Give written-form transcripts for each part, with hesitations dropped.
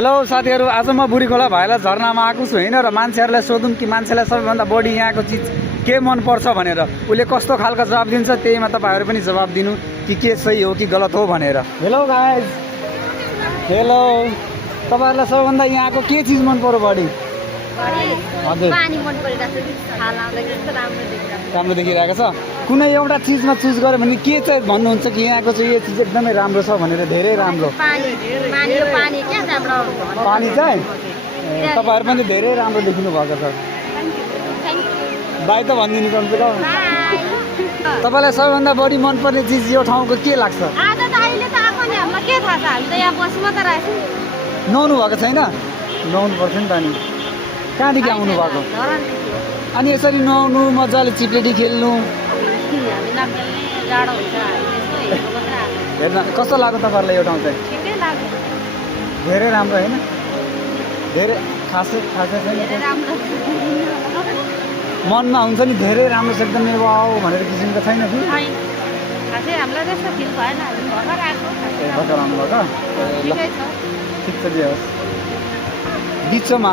Hello साथीहरु, आज म बुढीखोला भाइला झरनामा आएको छु हैन, र मान्छेहरुलाई सोधौं कि मान्छेलाई सबैभन्दा बढी यहाँको चीज के मन पर्छ भनेर। उले कस्तो खालको जवाब दिन्छ त्यहीमा तपाईहरु पनि जवाब दिनु कि के सही हो कि गलत हो भनेर। हेलो गाइज, हेलो, तपाईहरुलाई सबैभन्दा यहाँको के चीज मन पर्यो बढी? हजुर, पानी मन परिरहेको छ, छाल आउँदा कस्तो राम्रो देखिरहेको राम्रो देखिरहेको छ। कुनै एउटा चीजमा चुज गर्यो भने के चाहिँ भन्नुहुन्छ कि यहाँको चाहिँ यो चीज एकदमै राम्रो छ भनेर? धेरै राम्रो पानी पानी यो पानी क्या त्यहाँबाट पानी चाहिँ तपाईहरु पनि धेरै राम्रो देखिनु भएको छ। बाई त भनिदिनु कम से कम। तपाईलाई सबैभन्दा बढी मनपर्ने चिज यो ठाउँको के लाग्छ? आज त अहिले त आएको नि, हामीलाई के थाहा छ, हामी त यहाँ बसी मात्र रहेछौँ। नुहाउनु भएको छैन? नुहाउनु पर्छ नि त। अनि कहाँदेखि आउनु भएको? अनि यसरी नुहाउनु, मजाले चिप्लेटी खेल्नु, हामी नखेल्ने जाडो हुन्छ, हामी त्यसो हेरेको मात्र आएको। हेर्न कस्तो लाग्यो तपाईहरुलाई यो ठाउँ चाहिँ? ठिकै लाग्यो, धेरै राम्रो हैन? धेरै खासै छैन? धेरै राम्रो। मनमा हुन्छ नि धेरै राम्रो छ एकदमै वाउ भनेर किसिमको छैन कि? छैन, खासै हामीलाई त्यस्तो फिल भएन, हामी भर्खर आएको। ए भर्खर आउनु भएको? ठिकै छ। ठिक छ दियो। बिचमा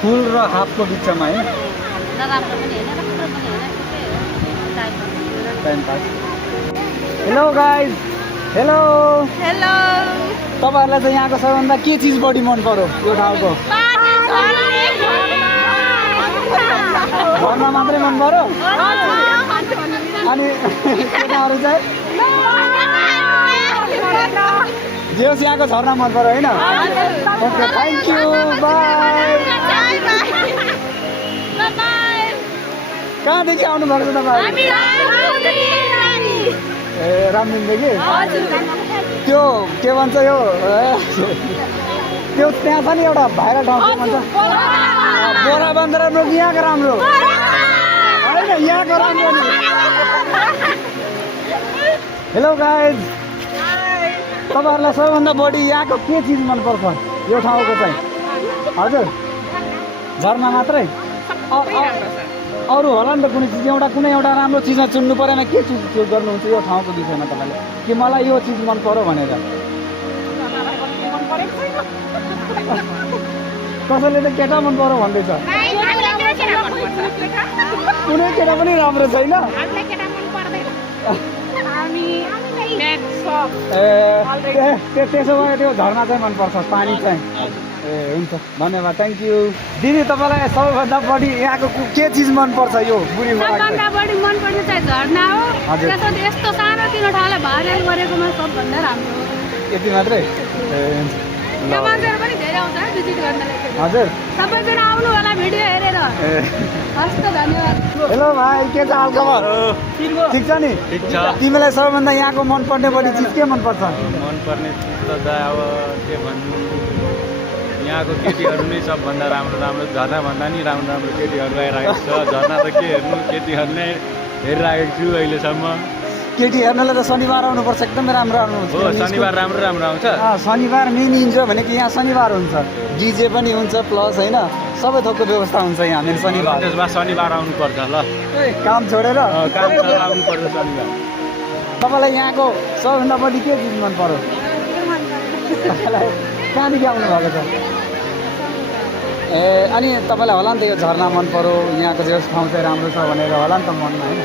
फुल र हाफको बिचमा है, नराम्रो पनि होइन, राम्रो पनि होइन, ठिकै हो, time pass. Hello guys, hello, hello. तपाईहरुलाई चाहिँ यहाँको सबैभन्दा के चिज बढी मन पर्यो यो ठाउँको? झरना मात्रै मन पर्यो? अनि केटाहरू चाहिँ जे होस् यहाँको झरना मन पर्यो होइन? Okay, thank you, by. कहाँदेखि आउनु भएको छ तपाईँ? ए रामलिङदेखि? त्यो के भन्छ यो त्यो त्यहाँ छ नि एउटा भाइरल ठाउँ, के भन्छ? बोरा बन्द राम्रो कि यहाँको राम्रो? होइन यहाँको राम्रो नि। हेलो गाइज, तपाईहरुलाई सबैभन्दा बढी यहाँको के चिज मनपर्छ यो ठाउँको चाहिँ? हजुर, झरना मात्रै? अरू होला नि त कुनै चिज, कुनै एउटा राम्रो चिजमा चुन्नु परेन, के चिज चुज गर्नुहुन्छ यो ठाउँको विषयमा तपाईँले? कि मलाई यो चिज मन पर्यो भनेर? कसैले त केटा मन पर्यो भन्दैछ। कुनै केटा पनि राम्रो छैन? ए त्यसो भए त्यो झरना चाहिँ मनपर्छ, पानी चाहिँ? ए हुन्छ, धन्यवाद, थ्याङ्क यू। दिदी तपाईँलाई सबैभन्दा बढी यहाँको के चिज मनपर्छ यो बुढी? सबभन्दा बढी मनपर्ने चाहिँ झरना हो। हजुर। त्यसो यस्तो सानोतिनो ठाउँलाई भाइरल गरेकोमा सबभन्दा राम्रो हो। यति मात्रै? ए हुन्छ, त्यहाँ मान्छेहरू पनि धेरै आउँछ है भिजिट गर्नलाई। हजुर, सबैजना आउनु होला भिडियो हेरेर। ए हस् त, धन्यवाद। हेलो भाइ, के छ हालखबर? ठिक छ नि? ठिक छ। तिमीलाई सबैभन्दा यहाँको मनपर्ने बढी चिज के मनपर्छ? मनपर्ने चिज त अब के भन्नु, यहाँको केटीहरू नै सबभन्दा राम्रो राम्रो, झरनाभन्दा नि राम्रो राम्रो केटीहरू आइरहेको छ। झरना त के हेर्नु, केटीहरू नै हेरिरहेको छु अहिलेसम्म। केटी हेर्नलाई त शनिबार आउनुपर्छ, एकदमै राम्रो आउनुहुन्छ। हो, शनिबार राम्रो राम्रो आउँछ। शनिबार मेन इन्जोय भनेको यहाँ शनिबार हुन्छ, डिजे पनि हुन्छ, प्लस होइन सबै थोकको व्यवस्था हुन्छ यहाँ मेन शनिबार। त्यसमा शनिबार आउनुपर्छ ल, काम छोडेर काम गरेर आउनुपर्छ शनिबार। तपाईँलाई यहाँको सबैभन्दा बढी के चिज मन पर्यो? तपाईँलाई कहाँदेखि आउनु भएको छ? ए अनि तपाईँलाई होला नि त यो झरना मन पर्यो, यहाँको जो ठाउँ चाहिँ राम्रो छ भनेर होला नि त मनमा, होइन?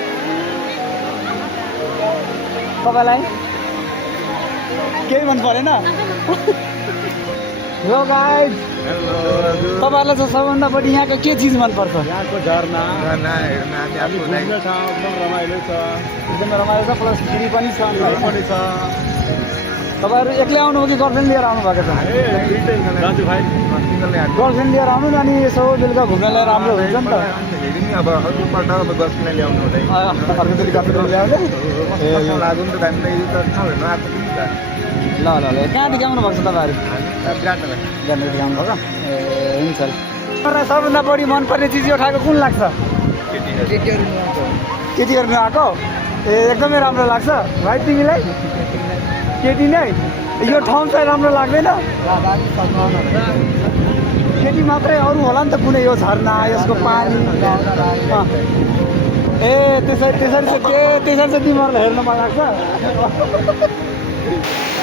तपाईँलाई केही मन परेन? हेलो गाइज, तपाईँहरूलाई चाहिँ सबभन्दा बढी यहाँको के चिज मनपर्छ? यहाँको झरना एकदमै रमाइलो छ, प्लस फ्री पनि छ। पनि छ। तपाईँहरू एक्लै आउनु हो कि गर्लफ्रेन्ड लिएर आउनु भएको छ? दाजुभाइ गर्लफ्रेन्ड लिएर आउनु न, अनि यसो बेलुका घुम्नलाई राम्रो हुन्छ नि त। अब अर्कोपल्ट अब गर्लफ्रेन्डलाई ल्याउनु हुँदैन, अर्कोचोटि गर्लफ्रेन्ड ल्याउने? लाग्नु त हामीलाई यो त नहेर्नु आएको पनि त। ल ल ल, कहाँदेखि आउनु भएको छ तपाईँहरू? गान्तोकदेखि आउनु भएको? ए हुन्छ। तपाईँलाई सबभन्दा बढी मनपर्ने चिज यो ठाउँको कुन लाग्छ? केटी हेर्नु आएको? ए एकदमै राम्रो लाग्छ भाइ। तिमीलाई? केटी नै? यो ठाउँ चाहिँ राम्रो लाग्दैन? केटी मात्रै? अरू होला नि त कुनै यो झरना, यसको पानी? ए त्यसरी चाहिँ तिमीहरूलाई हेर्न मन लाग्छ?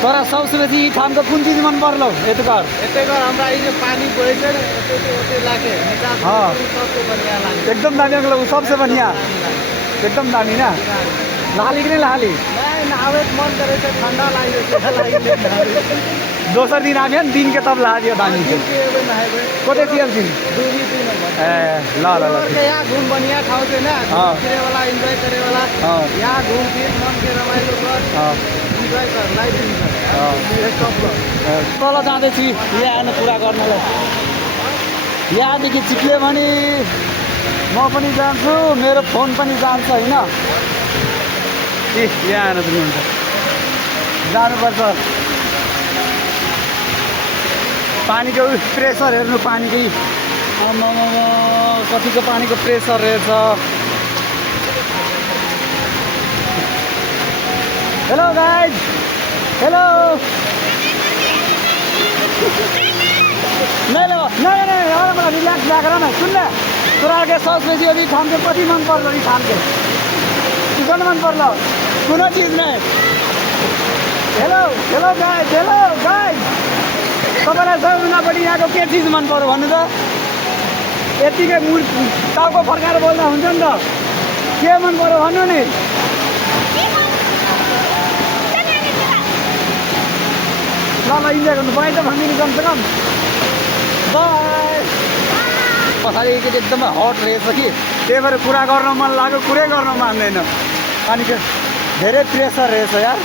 तर सबसे बेसी यी ठाउँको कुन चिज मन पर्लो यतिको यतै घर हाम्रो अहिले पानी बहेछ नि ओते लागे हाँ। सबसे बढ़िया लागे एकदम दामी अगलो सबसे बढ़िया एकदम दामी ना लाली कि नहीं लाली नहीं नहावे मन करे छ ठंडा लाग्यो दोसर दिन आबे न दिन के तब ला दियो दामी के कोते तियल दिन ए ल ल ल के यहाँ घूम बढ़िया ठाउँ छ ना हाँ। फिरे वाला एन्जॉय करे वाला हाँ। यहाँ घूम फिर मन के रमाइलो कर हाँ। एन्जॉय कर लाइफ एन्जॉय हाँ। तल जाँदैछु यहाँ आउनु पुरा गर्नलाई यहाँदेखि चिप्ले भने म पनि जान्छु मेरो फोन पनि जान्छ होइन ए यहाँ आउनु पनि हुन्छ जानुपर्छ पानीको प्रेसर हेर्नु पानीकै आमामा कतिको पानीको प्रेसर रहेछ हेलो गाइज हेलो नहीं लो नहीं नहीं और मतलब रिलैक्स जा करा ना सुन ले तोरा के सॉस में अभी ठाम के कति मन पर्लो ई ठाम के किसन मन पर्लो कुनो चीज नहीं हेलो हेलो गाइज तपाईँलाई सबभन्दा बढी यहाँको के चिज मन पर्यो भन्नु त यतिकै मुड टाउको फर्काएर बोल्दा हुन्छ नि त के मन पर्यो भन्नु नि ल इन्जोय गर्नु बाई त भनिदिनु कमसेकम बाई पछाडि एकचोटि एकदमै हट रहेछ कि त्यही भएर कुरा गर्न मन लाग्यो कुरै गर्न मान्दैन पानीको धेरै प्रेसर रहेछ यार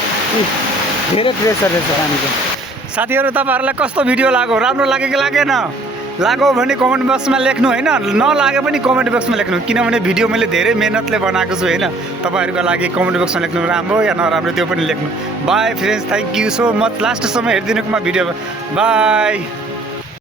धेरै प्रेसर रहेछ पानीको साथीहरू तपाईँहरूलाई कस्तो भिडियो लाग्यो राम्रो लाग्यो कि लागेन लाग्यो भने कमेन्ट बक्समा लेख्नु होइन नलागे पनि कमेन्ट बक्समा लेख्नु किनभने भिडियो मैले धेरै मेहनतले बनाएको छु होइन तपाईँहरूको लागि कमेन्ट बक्समा लेख्नु राम्रो या नराम्रो त्यो पनि लेख्नु bye friends thank you so much लास्टसम्म हेरिदिनुकोमा भिडियो बाई